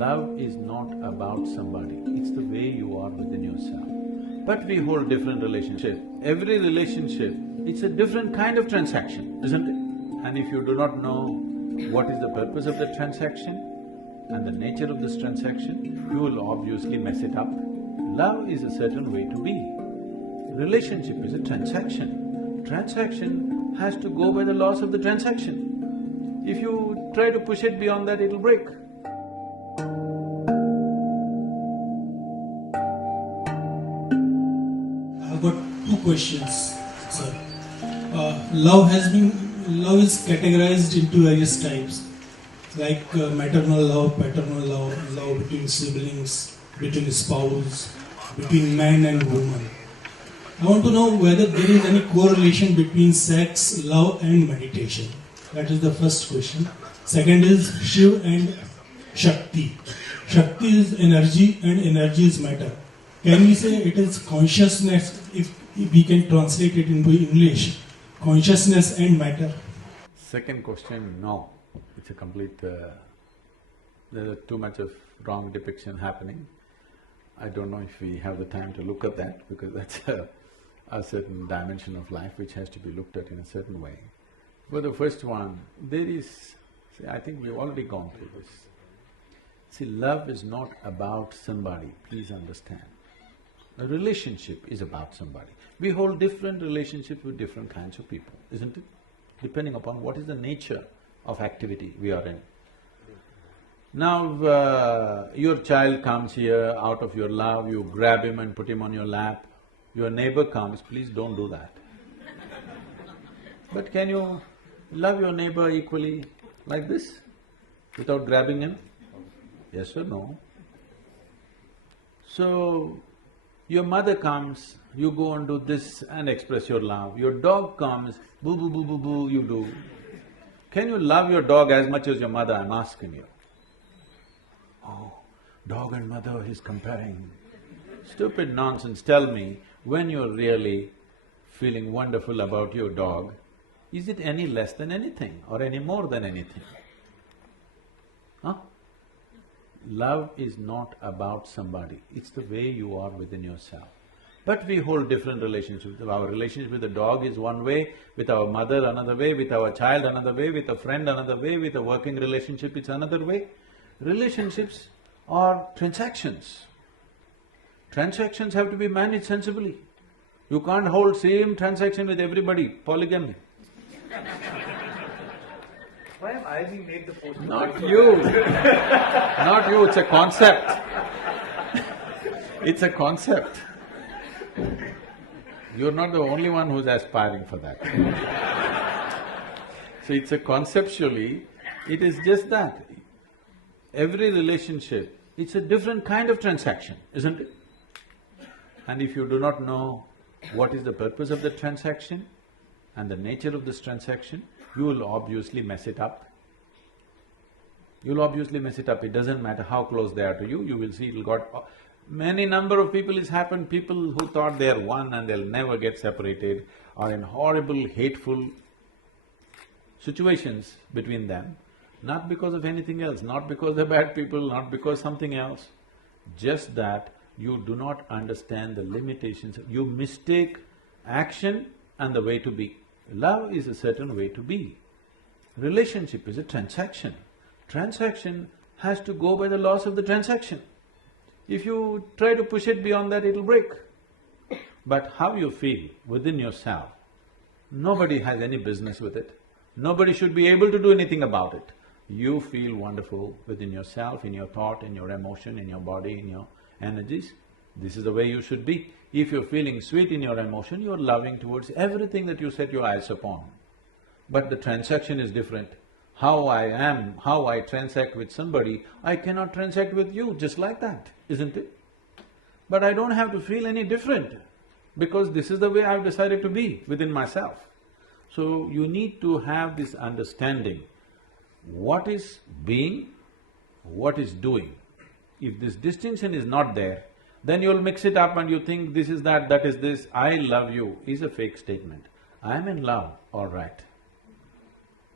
Love is not about somebody, it's the way you are within yourself. But we hold different relationships. Every relationship, it's a different kind of transaction, isn't it? And if you do not know what is the purpose of the transaction and the nature of this transaction, you will obviously mess it up. Love is a certain way to be. Relationship is a transaction. Transaction has to go by the laws of the transaction. If you try to push it beyond that, it'll break. I've got two questions, sir. Love is categorized into various types, like maternal love, paternal love, love between siblings, between spouse, between man and woman. I want to know whether there is any correlation between sex, love and meditation. That is the first question. Second is Shiv and Shakti. Shakti is energy and energy is matter. Can we say it is consciousness, if we can translate it into English, consciousness and matter? Second question, no. It's a complete… there's too much of wrong depiction happening. I don't know if we have the time to look at that because that's a certain dimension of life which has to be looked at in a certain way. For the first one, there is… see, I think we've already gone through this. See, love is not about somebody, please understand. A relationship is about somebody. We hold different relationships with different kinds of people, isn't it? Depending upon what is the nature of activity we are in. Now, your child comes here out of your love, you grab him and put him on your lap. Your neighbor comes, please don't do that. But can you love your neighbor equally like this, without grabbing him? Yes or no? So, your mother comes, you go and do this and express your love. Your dog comes, boo boo boo boo boo, you do. Can you love your dog as much as your mother, I'm asking you? Oh, dog and mother, he's comparing. Stupid nonsense, tell me, when you're really feeling wonderful about your dog, is it any less than anything or any more than anything? Huh? Love is not about somebody, it's the way you are within yourself. But we hold different relationships. Our relationship with the dog is one way, with our mother another way, with our child another way, with a friend another way, with a working relationship it's another way. Relationships are transactions. Transactions have to be managed sensibly. You can't hold same transaction with everybody, polygamy. Why am I being made the poster? Not you. Not you, it's a concept. It's a concept. You're not the only one who's aspiring for that. So it's a conceptually, it is just that. Every relationship, it's a different kind of transaction, isn't it? And if you do not know what is the purpose of the transaction and the nature of this transaction, you will obviously mess it up. You'll obviously mess it up, it doesn't matter how close they are to you, you will see it'll got… Many number of people it's happened, people who thought they are one and they'll never get separated are in horrible, hateful situations between them, not because of anything else, not because they're bad people, not because something else, just that you do not understand the limitations, you mistake action and the way to be. Love is a certain way to be. Relationship is a transaction. Transaction has to go by the laws of the transaction. If you try to push it beyond that, it'll break. But how you feel within yourself, nobody has any business with it. Nobody should be able to do anything about it. You feel wonderful within yourself, in your thought, in your emotion, in your body, in your energies. This is the way you should be. If you're feeling sweet in your emotion, you're loving towards everything that you set your eyes upon. But the transaction is different. How I am, how I transact with somebody, I cannot transact with you just like that, isn't it? But I don't have to feel any different because this is the way I've decided to be within myself. So you need to have this understanding, what is being, what is doing. If this distinction is not there, then you'll mix it up and you think this is that is this. I love you is a fake statement. I'm in love, all right.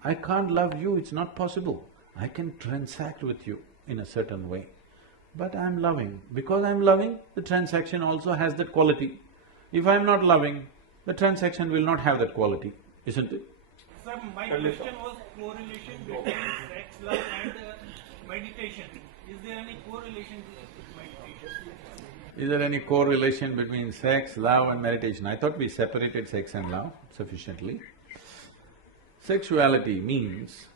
I can't love you, it's not possible. I can transact with you, in a certain way. But I'm loving. Because I'm loving, the transaction also has that quality. If I'm not loving, the transaction will not have that quality, isn't it? Sir, my question was correlation between sex, love and meditation. Is there any correlation with meditation? Is there any correlation between sex, love and meditation? I thought we separated sex and love sufficiently. Sexuality means…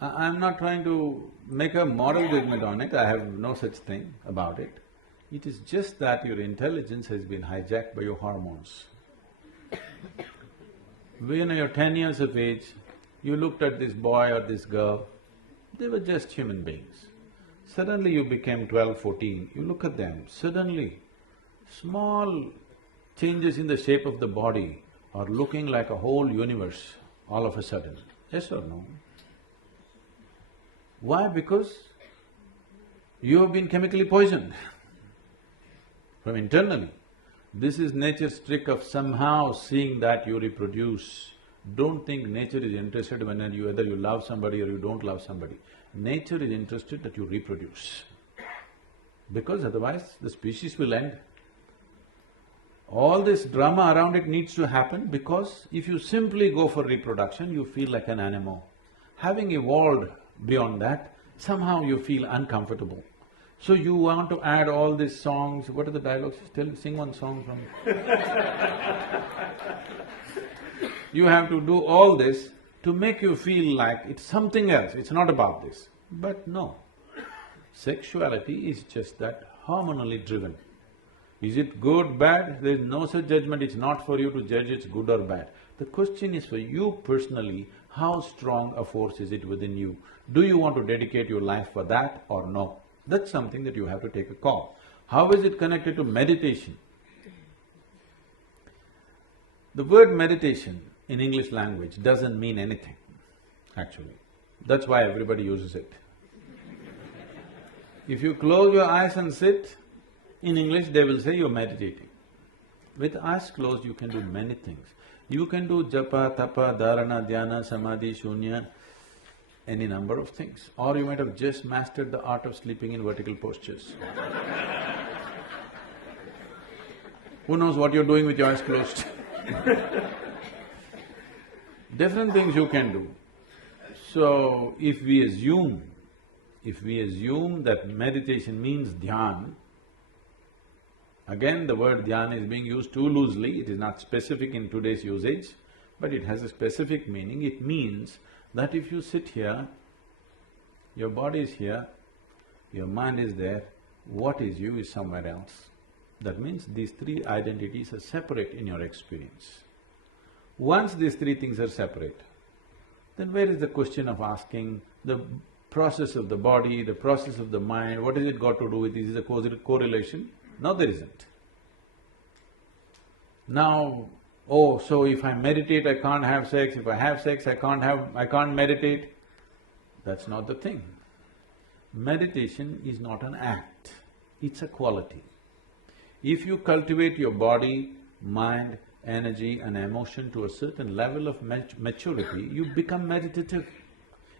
I'm not trying to make a moral judgment on it, I have no such thing about it. It is just that your intelligence has been hijacked by your hormones. When you're 10 years of age, you looked at this boy or this girl, they were just human beings. Suddenly you became 12, 14, you look at them, suddenly small changes in the shape of the body are looking like a whole universe all of a sudden. Yes or no? Why? Because you have been chemically poisoned from internally. This is nature's trick of somehow seeing that you reproduce. Don't think nature is interested when whether you love somebody or you don't love somebody. Nature is interested that you reproduce, because otherwise the species will end. All this drama around it needs to happen because if you simply go for reproduction, you feel like an animal. Having evolved beyond that, somehow you feel uncomfortable. So you want to add all these songs, what are the dialogues? Sing one song from… You have to do all this to make you feel like it's something else, it's not about this. But no, sexuality is just that hormonally driven. Is it good, bad? There is no such judgment, it's not for you to judge it's good or bad. The question is for you personally, how strong a force is it within you? Do you want to dedicate your life for that or no? That's something that you have to take a call. How is it connected to meditation? The word meditation in English language doesn't mean anything, actually. That's why everybody uses it. If you close your eyes and sit, in English they will say you're meditating. With eyes closed, you can do many things. You can do japa, tapa, dharana, dhyana, samadhi, shunya, any number of things. Or you might have just mastered the art of sleeping in vertical postures. Who knows what you're doing with your eyes closed? Different things you can do. So, if we assume that meditation means dhyan, again the word dhyan is being used too loosely, it is not specific in today's usage, but it has a specific meaning. It means that if you sit here, your body is here, your mind is there, what is you is somewhere else. That means these three identities are separate in your experience. Once these three things are separate, then where is the question of asking the process of the body, the process of the mind, what has it got to do with this? Is there a correlation? No, there isn't. Now, oh, so if I meditate, I can't have sex, if I have sex, I can't meditate. That's not the thing. Meditation is not an act, it's a quality. If you cultivate your body, mind, energy and emotion to a certain level of maturity, you become meditative.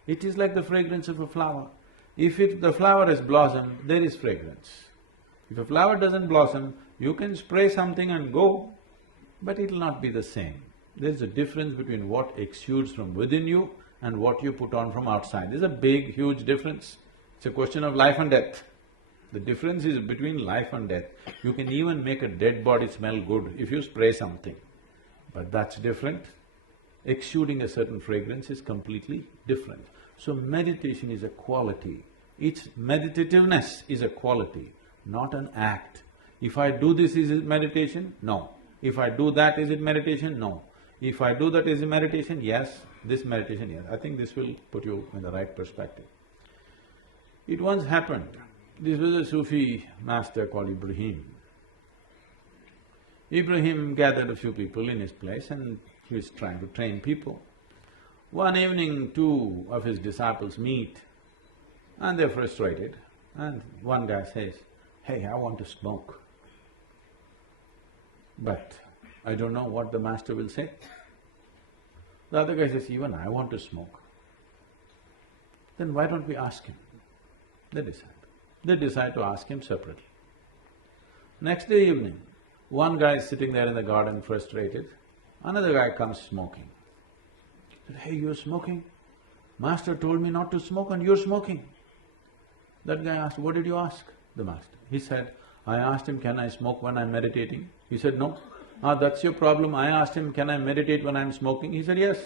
It is like the fragrance of a flower. If the flower has blossomed, there is fragrance. If a flower doesn't blossom, you can spray something and go, but it'll not be the same. There's a difference between what exudes from within you and what you put on from outside. There's a big, huge difference. It's a question of life and death. The difference is between life and death. You can even make a dead body smell good if you spray something, but that's different. Exuding a certain fragrance is completely different. So meditation is a quality. Its meditativeness is a quality, not an act. If I do this, is it meditation? No. If I do that, is it meditation? No. If I do that, is it meditation? Yes. This meditation, yes. I think this will put you in the right perspective. It once happened, this was a Sufi master called Ibrahim. Ibrahim gathered a few people in his place and he was trying to train people. One evening, two of his disciples meet and they're frustrated, and one guy says, "Hey, I want to smoke, but I don't know what the master will say." The other guy says, "Even I want to smoke." Then why don't we ask him? They decide. They decide to ask him separately. Next day evening, one guy is sitting there in the garden frustrated, another guy comes smoking. He said, "Hey, you're smoking? Master told me not to smoke and you're smoking." That guy asked, "What did you ask the master?" He said, "I asked him, can I smoke when I'm meditating?" He said, "No." "Ah, that's your problem. I asked him, can I meditate when I'm smoking?" He said, "Yes."